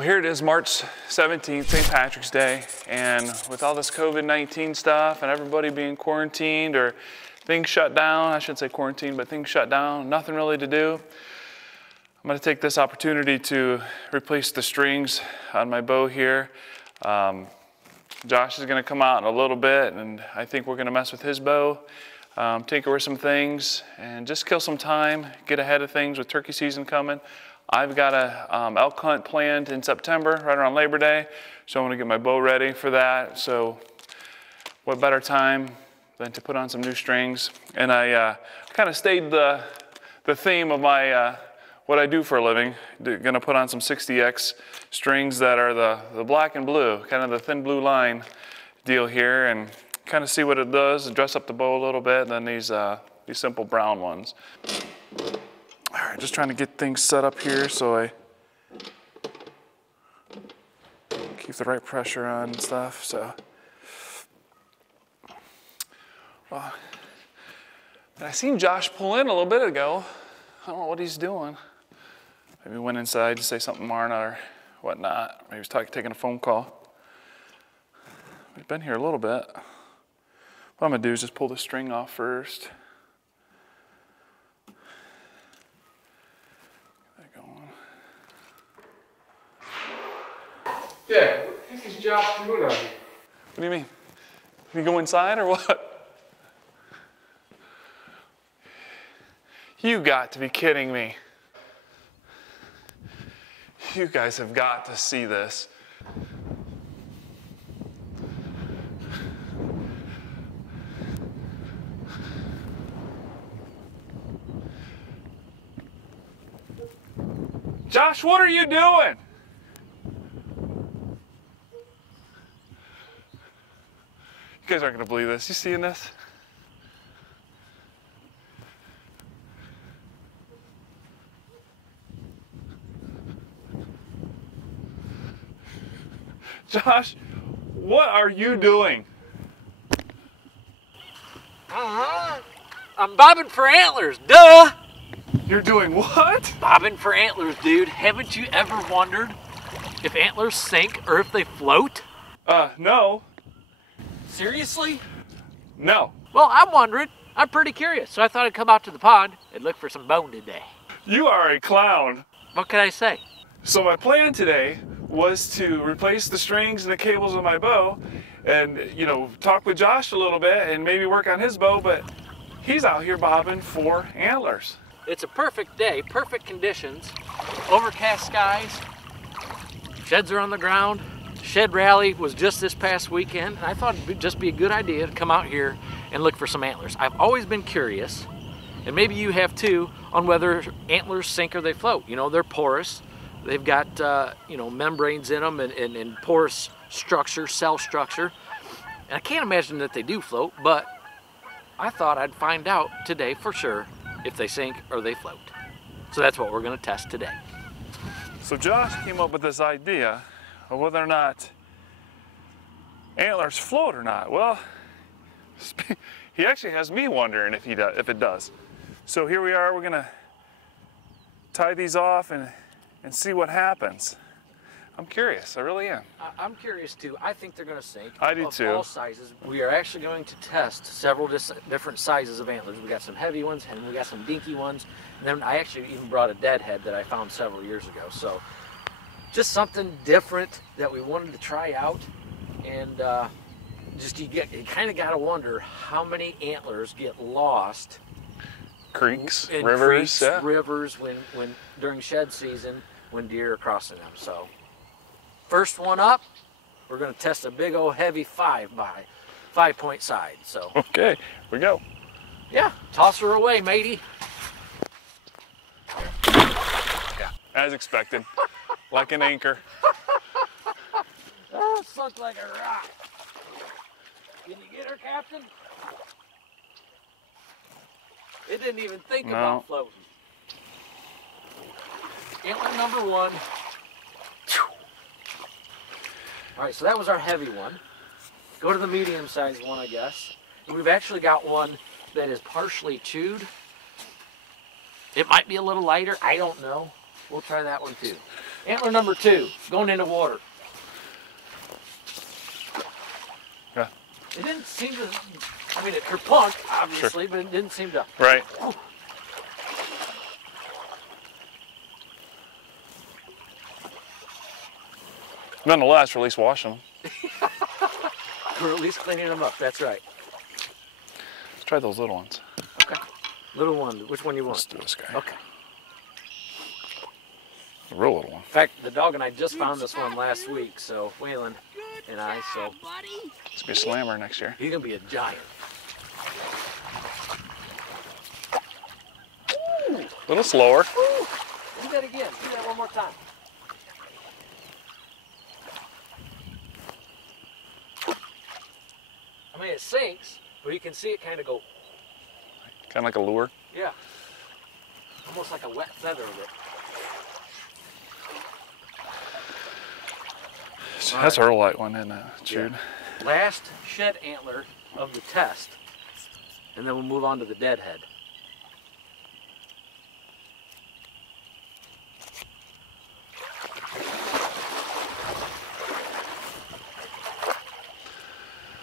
Well, here it is, March 17th, St. Patrick's Day, and with all this COVID-19 stuff and everybody being quarantined or things shut down, I shouldn't say quarantine, but things shut down, nothing really to do. I'm going to take this opportunity to replace the strings on my bow here. Josh is going to come out in a little bit, and I think we're going to mess with his bow, tinker with some things, and just kill some time, get ahead of things with turkey season coming. I've got a elk hunt planned in September, right around Labor Day, so I want to get my bow ready for that. So what better time than to put on some new strings? And I kind of stayed the theme of my what I do for a living. Going to put on some 60X strings that are the black and blue, kind of the thin blue line deal here, and kind of see what it does, and dress up the bow a little bit, and then these simple brown ones. All right, just trying to get things set up here so I keep the right pressure on and stuff. So, well, and I seen Josh pull in a little bit ago. I don't know what he's doing. Maybe he went inside to say something to Marna or whatnot. Maybe he's taking a phone call. He's been here a little bit. What I'm gonna do is just pull the string off first. Yeah, what is Josh doing out here? What do you mean? You go inside or what? You got to be kidding me. You guys have got to see this. Josh, what are you doing? You guys aren't going to believe this. You seeing this? Josh, what are you doing? I'm bobbing for antlers, duh! You're doing what? Bobbing for antlers, dude. Haven't you ever wondered if antlers sink or if they float? No. Seriously? No. Well, I'm wondering. I'm pretty curious, so I thought I'd come out to the pond and look for some bone today. You are a clown. What can I say? So my plan today was to replace the strings and the cables of my bow and, you know, talk with Josh a little bit and maybe work on his bow, but he's out here bobbing for antlers. It's a perfect day, perfect conditions, overcast skies, sheds are on the ground. Shed rally was just this past weekend, and I thought it'd just be a good idea to come out here and look for some antlers. I've always been curious, and maybe you have too, on whether antlers sink or they float. You know, they're porous. They've got, you know, membranes in them and porous structure, cell structure. And I can't imagine that they do float, but I thought I'd find out today for sure if they sink or they float. So that's what we're going to test today. So Josh came up with this idea of whether or not antlers float or not. Well, he actually has me wondering if it does. So here we are. We're going to tie these off and see what happens. I'm curious. I really am. I'm curious too. I think they're going to sink. I do too. Of all sizes. We are actually going to test several different sizes of antlers. We got some heavy ones and we got some dinky ones. And then I actually even brought a deadhead that I found several years ago. So just something different that we wanted to try out. And you kind of got to wonder how many antlers get lost. Creeks, in rivers, creeks, yeah. Rivers when during shed season when deer are crossing them. So first one up, we're going to test a big old heavy 5-point side. So okay, here we go. Yeah, toss her away, matey. Yeah, as expected, like an anchor. Oh, sunk like a rock. Can you get her, Captain? It didn't even think about floating. Antler number one. All right, so that was our heavy one. Go to the medium-sized one, I guess. And we've actually got one that is partially chewed. It might be a little lighter. I don't know. We'll try that one too. Antler number 2, going into water. Yeah. It didn't seem to, I mean, it kerplunk, obviously, but it didn't seem to. Right. Nonetheless, we're at least washing them. We're at least cleaning them up, that's right. Let's try those little ones. Okay. Little one, which one you want? Let's do this guy. Okay. The real little one. In fact, the dog and I just found this one last week, so Waylon and I, so. It's gonna be a slammer next year. He's gonna be a giant. A little slower. Ooh. Do that again, do that one more time. I mean, it sinks, but you can see it kind of go, Kind of like a lure. yeah. Almost like a wet feather of it. That's a real light one, isn't it, Jude? Yeah. Last shed antler of the test, and then we'll move on to the deadhead.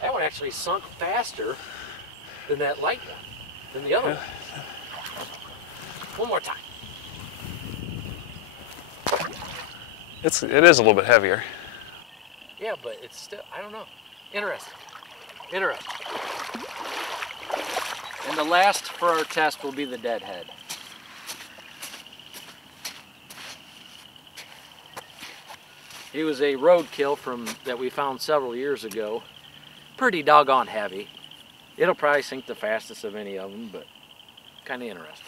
That one actually sunk faster than that light one, than the other one. One more time. It is a little bit heavier. Yeah, but it's still, I don't know. Interesting. Interesting. And the last for our test will be the deadhead. He was a roadkill that we found several years ago. Pretty doggone heavy. It'll probably sink the fastest of any of them, but kind of interesting.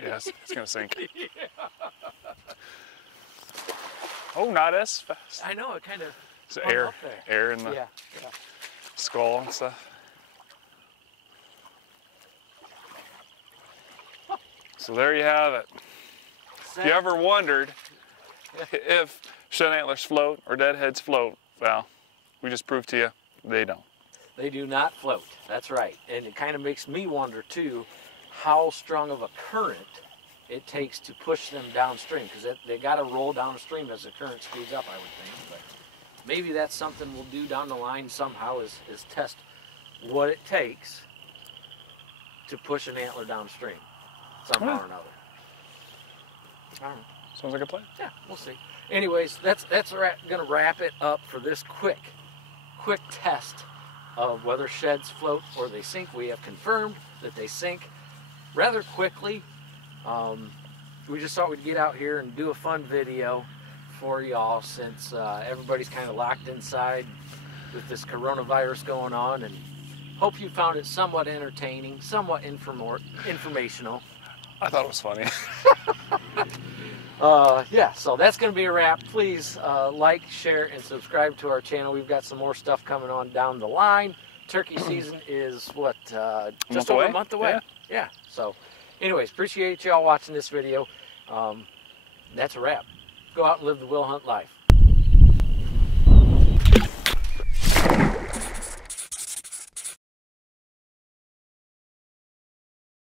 Yes, it's gonna sink. Oh, not as fast. I know, it kind of It's air in the yeah. skull and stuff. So there you have it. If you ever wondered if shed antlers float or deadheads float, well, we just proved to you they don't. They do not float, that's right. And it kind of makes me wonder too, how strong of a current it takes to push them downstream, because they got to roll downstream as the current speeds up, I would think. But maybe that's something we'll do down the line somehow, is test what it takes to push an antler downstream somehow or another. I don't know. Sounds like a plan. Yeah, we'll see. Anyways, that's gonna wrap it up for this quick test of whether sheds float or they sink. We have confirmed that they sink rather quickly. We just thought we'd get out here and do a fun video for y'all, since everybody's kind of locked inside with this coronavirus going on, and hope you found it somewhat entertaining, somewhat informational. I thought it was funny. Yeah, so that's going to be a wrap. Please like, share, and subscribe to our channel. We've got some more stuff coming on down the line. Turkey season is, what, just over a month away? Yeah. So anyways, appreciate y'all watching this video. That's a wrap. Go out and live the Will Hunt life.